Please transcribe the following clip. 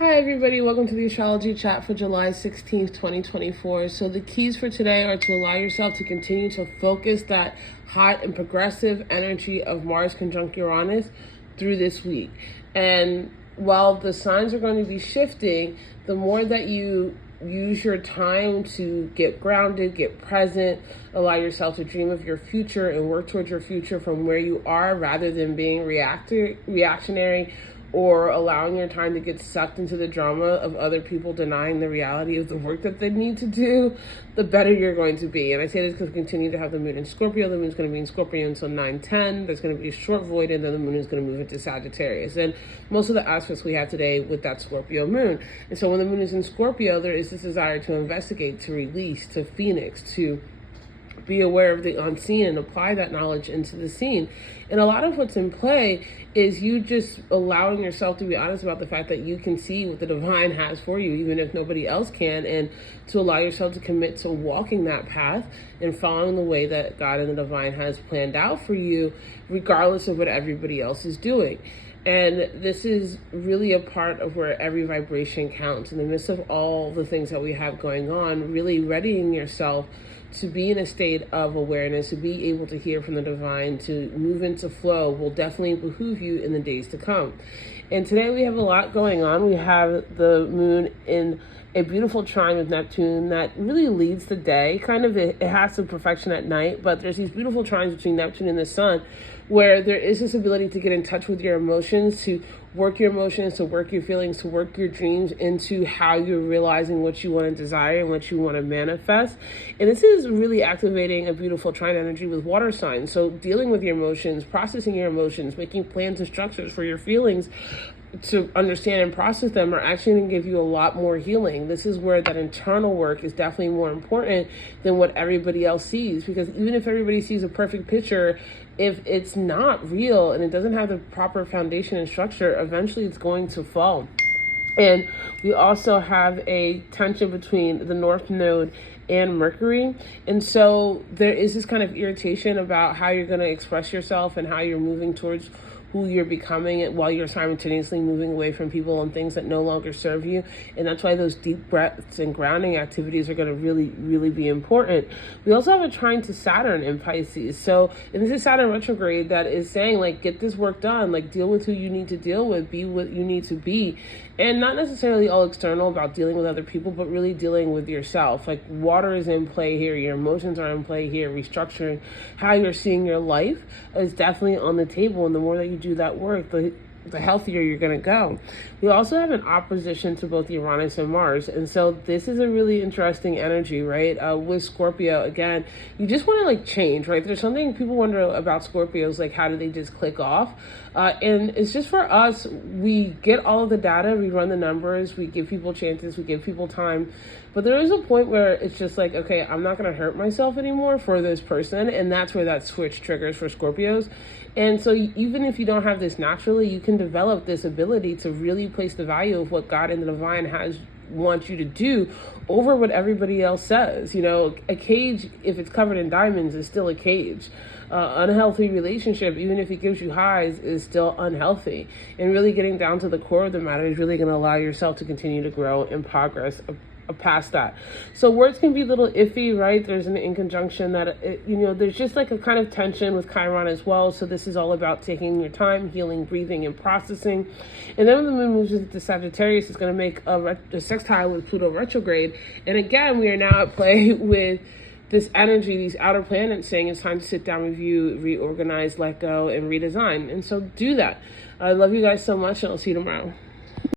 Hi everybody, welcome to the Astrology chat for July 16th, 2024. So the keys for today are to allow yourself to continue to focus that hot and progressive energy of Mars conjunct Uranus through this week. And while the signs are going to be shifting, the more that you use your time to get grounded, get present, allow yourself to dream of your future and work towards your future from where you are rather than being reactionary or allowing your time to get sucked into the drama of other people denying the reality of the work that they need to do, the better you're going to be. And I say this because we continue to have the moon in Scorpio. The moon's going to be in Scorpio until 9/10. There's going to be a short void, and then the moon is going to move into Sagittarius. And most of the aspects we have today with that Scorpio moon. And so when the moon is in Scorpio, there is this desire to investigate, to release, to phoenix, to be aware of the unseen and apply that knowledge into the scene. And a lot of what's in play is you just allowing yourself to be honest about the fact that you can see what the divine has for you, even if nobody else can, and to allow yourself to commit to walking that path and following the way that God and the divine has planned out for you, regardless of what everybody else is doing. And this is really a part of where every vibration counts. In the midst of all the things that we have going on, really readying yourself to be in a state of awareness, to be able to hear from the divine, to move into flow will definitely behoove you in the days to come. And today we have a lot going on. We have the moon in a beautiful trine with Neptune that really leads the day. Kind of it has some perfection at night, but there's these beautiful trines between Neptune and the sun where there is this ability to get in touch with your emotions, to work your emotions, to work your feelings, to work your dreams into how you're realizing what you want to desire and what you want to manifest. And this is really activating a beautiful trine energy with water signs. So dealing with your emotions, processing your emotions, making plans and structures for your feelings to understand and process them are actually going to give you a lot more healing. This is where that internal work is definitely more important than what everybody else sees, because even if everybody sees a perfect picture, if it's not real and it doesn't have the proper foundation and structure, eventually it's going to fall. And we also have a tension between the North Node and Mercury. And so there is this kind of irritation about how you're going to express yourself and how you're moving towards who you're becoming while you're simultaneously moving away from people and things that no longer serve you. And that's why those deep breaths and grounding activities are going to really, really be important. We also have a trine to Saturn in Pisces. So, and this is Saturn retrograde that is saying, like, get this work done, like, deal with who you need to deal with, be what you need to be. And not necessarily all external about dealing with other people, but really dealing with yourself. Like, water is in play here, your emotions are in play here, restructuring how you're seeing your life is definitely on the table. And the more that you do that work, the healthier you're going to go. We also have an opposition to both Uranus and Mars. And so this is a really interesting energy, right? With Scorpio, again, you just want to like change, right? There's something people wonder about Scorpios, like how do they just click off? And it's just for us, we get all of the data, we run the numbers, we give people chances, we give people time. But there is a point where it's just like, okay, I'm not going to hurt myself anymore for this person. And that's where that switch triggers for Scorpios. And so even if you don't have this naturally, you can develop this ability to really place the value of what God and the divine wants you to do over what everybody else says. You know, a cage, if it's covered in diamonds, is still a cage. Unhealthy relationship, even if it gives you highs, is still unhealthy. And really getting down to the core of the matter is really going to allow yourself to continue to grow and progress past that. So words can be a little iffy, right? There's an in conjunction that, there's just like a kind of tension with Chiron as well. So this is all about taking your time, healing, breathing, and processing. And then when the moon moves into Sagittarius, it's going to make a sextile with Pluto retrograde. And again, we are now at play with this energy, these outer planets saying it's time to sit down, review, reorganize, let go, and redesign. And so do that. I love you guys so much, and I'll see you tomorrow.